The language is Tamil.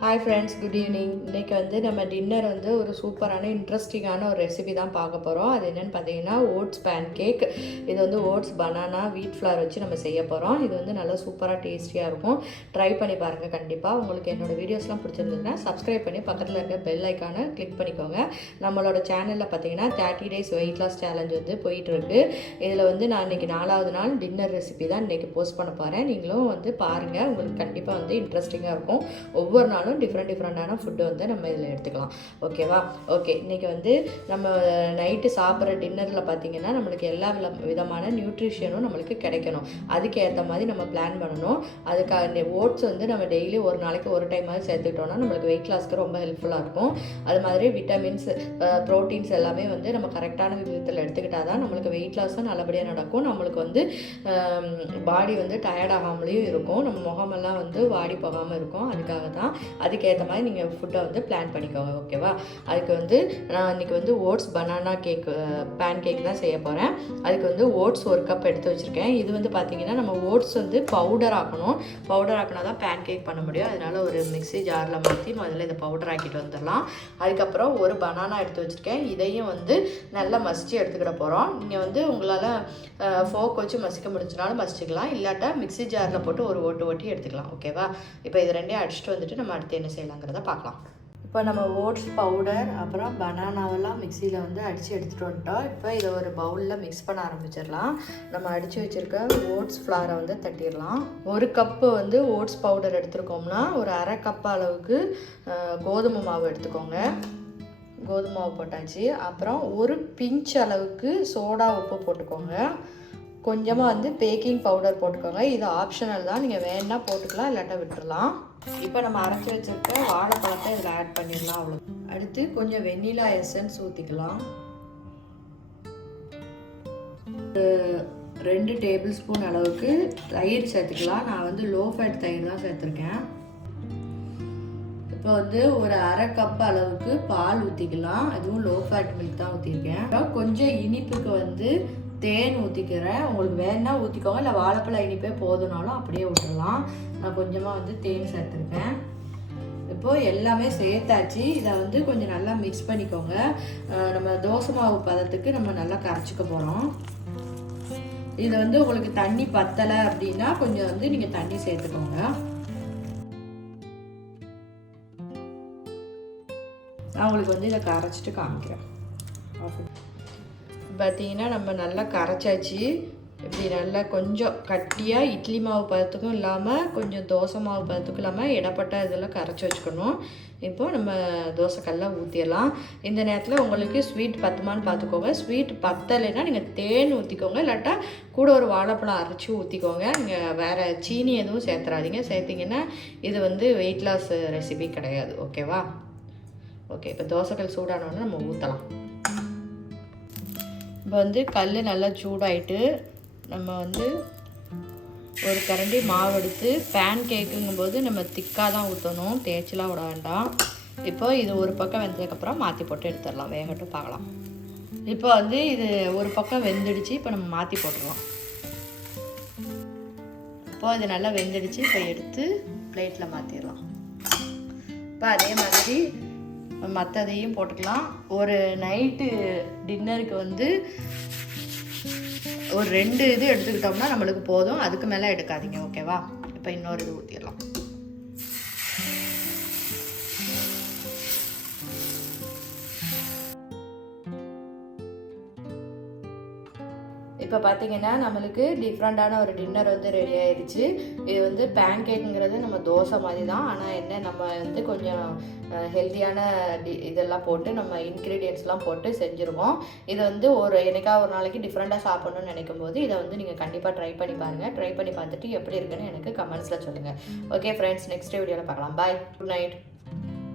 Hi friends, good evening. இன்றைக்கி வந்து நம்ம டின்னர் வந்து ஒரு சூப்பரான இன்ட்ரெஸ்டிங்கான ஒரு ரெசிபி தான் பார்க்க போகிறோம். அது என்னென்னு பார்த்தீங்கன்னா ஓட்ஸ் பேன் கேக். இது வந்து ஓட்ஸ், பனானா, வீட் ஃப்ளார் வச்சு நம்ம செய்ய போகிறோம். இது வந்து நல்லா சூப்பராக டேஸ்டியாக இருக்கும். ட்ரை பண்ணி பாருங்கள். கண்டிப்பாக உங்களுக்கு என்னோடய வீடியோஸ்லாம் பிடிச்சிருந்ததுன்னா சப்ஸ்கிரைப் பண்ணி பக்கத்தில் இருக்க பெல் ஐக்கானை கிளிக் பண்ணிக்கோங்க. நம்மளோட சேனலில் பார்த்தீங்கன்னா 30 days வெயிட் லாஸ் சேலஞ்ச் வந்து போயிட்டுருக்கு. இதில் வந்து நான் இன்றைக்கி 4வது நாள் டின்னர் ரெசிபி தான் இன்றைக்கி போஸ்ட் பண்ண போகிறேன். நீங்களும் வந்து பாருங்கள், உங்களுக்கு கண்டிப்பாக வந்து இன்ட்ரெஸ்டிங்காக இருக்கும். ஒவ்வொரு நாளும் டிஃப்ரெண்டான ஃபுட்டு வந்து நம்ம இதில் எடுத்துக்கலாம். ஓகேவா? ஓகே, இன்றைக்கி வந்து நம்ம நைட்டு சாப்பிட்ற டின்னரில் பார்த்திங்கன்னா நம்மளுக்கு எல்லா விதமான நியூட்ரிஷனும் நம்மளுக்கு கிடைக்கணும். அதுக்கு ஏற்ற மாதிரி நம்ம பிளான் பண்ணணும். அதுக்காக ஓட்ஸ் வந்து நம்ம டெய்லி ஒரு நாளைக்கு ஒரு டைம் மாதிரி சேர்த்துக்கிட்டோம்னா நம்மளுக்கு வெயிட் லாஸ்க்கு ரொம்ப ஹெல்ப்ஃபுல்லாக இருக்கும். அது மாதிரி விட்டமின்ஸ், ப்ரோட்டீன்ஸ் எல்லாமே வந்து நம்ம கரெக்டான விதத்தில் எடுத்துக்கிட்டால் தான் நம்மளுக்கு வெயிட் லாஸும் நல்லபடியாக நடக்கும். நம்மளுக்கு வந்து பாடி வந்து டயர்ட் ஆகாமலேயும் இருக்கும். நம்ம முகமெல்லாம் வந்து வாடி போகாமல் இருக்கும். அதுக்காக தான் அதுக்கேற்ற மாதிரி நீங்கள் ஃபுட்டை வந்து பிளான் பண்ணிக்கோங்க. ஓகேவா? அதுக்கு வந்து நான் இன்றைக்கி வந்து oats banana cake, pancake தான் செய்ய போகிறேன். அதுக்கு வந்து ஓட்ஸ் 1 கப் எடுத்து வச்சுருக்கேன். இது வந்து பார்த்திங்கன்னா நம்ம ஓட்ஸ் வந்து பவுடர் ஆக்கணும். பவுடர் ஆக்கினா தான் பேன் கேக் பண்ண முடியும். அதனால் ஒரு மிக்ஸி ஜாரில் மாற்றி முதல்ல இதை பவுடர் ஆக்கிட்டு வந்துடலாம். அதுக்கப்புறம் ஒரு பனானா எடுத்து வச்சுருக்கேன். இதையும் வந்து நல்லா மசிச்சு எடுத்துக்கிட போகிறோம். நீங்கள் வந்து உங்களால் ஃபோக் வச்சு மசிக்க முடிஞ்சுனாலும் மசிச்சிக்கலாம், இல்லாட்டா மிக்ஸி ஜாரில் போட்டு ஒரு ஓட்டி எடுத்துக்கலாம். ஓகேவா? இப்போ இது ரெண்டையும் அடிச்சுட்டு வந்துட்டு நம்ம அடுத்து என்ன செய்யலாங்கிறத பார்க்கலாம். இப்போ நம்ம ஓட்ஸ் பவுடர் அப்புறம் பனானாவெல்லாம் மிக்சியில் வந்து அடித்து எடுத்துகிட்டு வந்துட்டோம். இப்போ இதை ஒரு பவுலில் மிக்ஸ் பண்ண ஆரம்பிச்சிடலாம். நம்ம அடித்து வச்சுருக்க ஓட்ஸ் ஃப்ளாரை வந்து தட்டிடலாம். 1 கப்பு வந்து ஓட்ஸ் பவுடர் எடுத்துருக்கோம்னா ஒரு அரை கப் அளவுக்கு கோதுமை மாவு எடுத்துக்கோங்க. கோதுமை மாவு போட்டாச்சு. அப்புறம் ஒரு பிஞ்ச் அளவுக்கு சோடா உப்பு போட்டுக்கோங்க. கொஞ்சமாக வந்து பேக்கிங் பவுடர் போட்டுக்கோங்க. இது ஆப்ஷனல் தான், நீங்கள் வேணால் போட்டுக்கலாம், இல்லாட்டா விட்டுடலாம். இப்போ நம்ம அரைச்சி வச்சுருக்க வாழைப்பழத்தை இதில் ஆட் பண்ணிடலாம். அவ்வளோ. அடுத்து கொஞ்சம் வெண்ணிலா எசன்ஸ் ஊற்றிக்கலாம். 2 டேபிள் ஸ்பூன் அளவுக்கு தயிர் சேர்த்துக்கலாம். நான் வந்து லோ ஃபேட் தயிர் தான் சேர்த்துருக்கேன். இப்போ வந்து ஒரு அரை கப் அளவுக்கு பால் ஊற்றிக்கலாம். அதுவும் லோ ஃபேட் மில்க் தான் ஊற்றிருக்கேன். கொஞ்சம் இனிப்புக்கு வந்து தேன் ஊற்றிக்கிறேன். உங்களுக்கு வேணா ஊற்றிக்கோங்க, இல்லை வாழைப்பழ இனிப்பே போதுனாலும் அப்படியே விட்டுடலாம். நான் கொஞ்சமாக வந்து தேன் சேர்த்துருக்கேன். இப்போது எல்லாமே சேர்த்தாச்சு. இதை வந்து கொஞ்சம் நல்லா மிக்ஸ் பண்ணிக்கோங்க. நம்ம தோசை மாவு பதத்துக்கு நம்ம நல்லா கரைச்சிக்க போகிறோம். இதில் வந்து உங்களுக்கு தண்ணி பத்தலை அப்படின்னா கொஞ்சம் வந்து நீங்கள் தண்ணி சேர்த்துக்கோங்க. நான் உங்களுக்கு வந்து இதை கரைச்சிட்டு காமிக்கிறேன். பார்த்தீங்கன்னா நம்ம நல்லா கரைச்சாச்சு. இப்படி நல்லா கொஞ்சம் கட்டியாக இட்லி மாவு பதத்துக்கும் இல்லாமல் கொஞ்சம் தோசை மாவு பதத்துக்கும் இல்லாமல் இடப்பட்ட இதெல்லாம் கரைச்சி வச்சுக்கணும். இப்போது நம்ம தோசைக்கல்ல ஊற்றிடலாம். இந்த நேரத்தில் உங்களுக்கு ஸ்வீட் பத்துமான்னு பார்த்துக்கோங்க. ஸ்வீட் பத்தலைன்னா நீங்கள் தேன் ஊற்றிக்கோங்க, இல்லாட்டா கூட ஒரு வாழைப்பழம் அரைச்சி ஊற்றிக்கோங்க. நீங்கள் வேறு சீனி எதுவும் சேர்த்துறாதீங்க. சேர்த்திங்கன்னா இது வந்து வெயிட் லாஸ் ரெசிபி கிடையாது. ஓகேவா? ஓகே, இப்போ தோசைக்கல் சூடானோன்னு நம்ம ஊற்றலாம். இப்போ வந்து கல் நல்லா சூடாயிட்டு நம்ம வந்து ஒரு கரண்டி மாவு எடுத்து, பேன் கேக்குங்கும்போது நம்ம திக்காக தான் ஊற்றணும், தேய்ச்சிலாம் விட வேண்டாம். இப்போ இது ஒரு பக்கம் வெந்ததுக்கப்புறம் மாற்றி போட்டு எடுத்துடலாம். வேகட்டும், பார்க்கலாம். இப்போ வந்து இது ஒரு பக்கம் வெந்துடுச்சு. இப்போ நம்ம மாற்றி போட்டுடலாம். இப்போ இது நல்லா வெந்துடுச்சு. இப்போ எடுத்து பிளேட்டில் மாற்றிடலாம். இப்போ அதே மாதிரி மற்றதையும் போட்டுக்கலாம். ஒரு நைட்டு டின்னருக்கு வந்து ஒரு 2 இது எடுத்துக்கிட்டோம்னா நம்மளுக்கு போதும். அதுக்கு மேலே எடுக்காதீங்க. ஓகேவா? இப்போ இன்னொரு இது ஊற்றிடலாம். இப்போ பார்த்தீங்கன்னா நம்மளுக்கு டிஃப்ரெண்ட்டான ஒரு டின்னர் வந்து ரெடி ஆயிடுச்சு. இது வந்து பேன் கேக்குங்கிறது நம்ம தோசை மாதிரி தான். ஆனால் என்ன, நம்ம வந்து கொஞ்சம் ஹெல்த்தியான இதெல்லாம் போட்டு நம்ம இன்க்ரீடியன்ட்ஸ்லாம் போட்டு செஞ்சுருவோம். இது வந்து என்னைக்காவது ஒரு நாளைக்கு டிஃப்ரெண்ட்டாக சாப்பிட்ணுன்னு நினைக்கும் போது இதை வந்து நீங்கள் கண்டிப்பாக ட்ரை பண்ணி பாருங்கள். ட்ரை பண்ணி பார்த்துட்டு எப்படி இருக்குன்னு எனக்கு கமெண்ட்ஸில் சொல்லுங்கள். ஓகே ஃப்ரெண்ட்ஸ், நெக்ஸ்ட் வீடியோவில் பார்க்கலாம். பாய், குட் நைட்.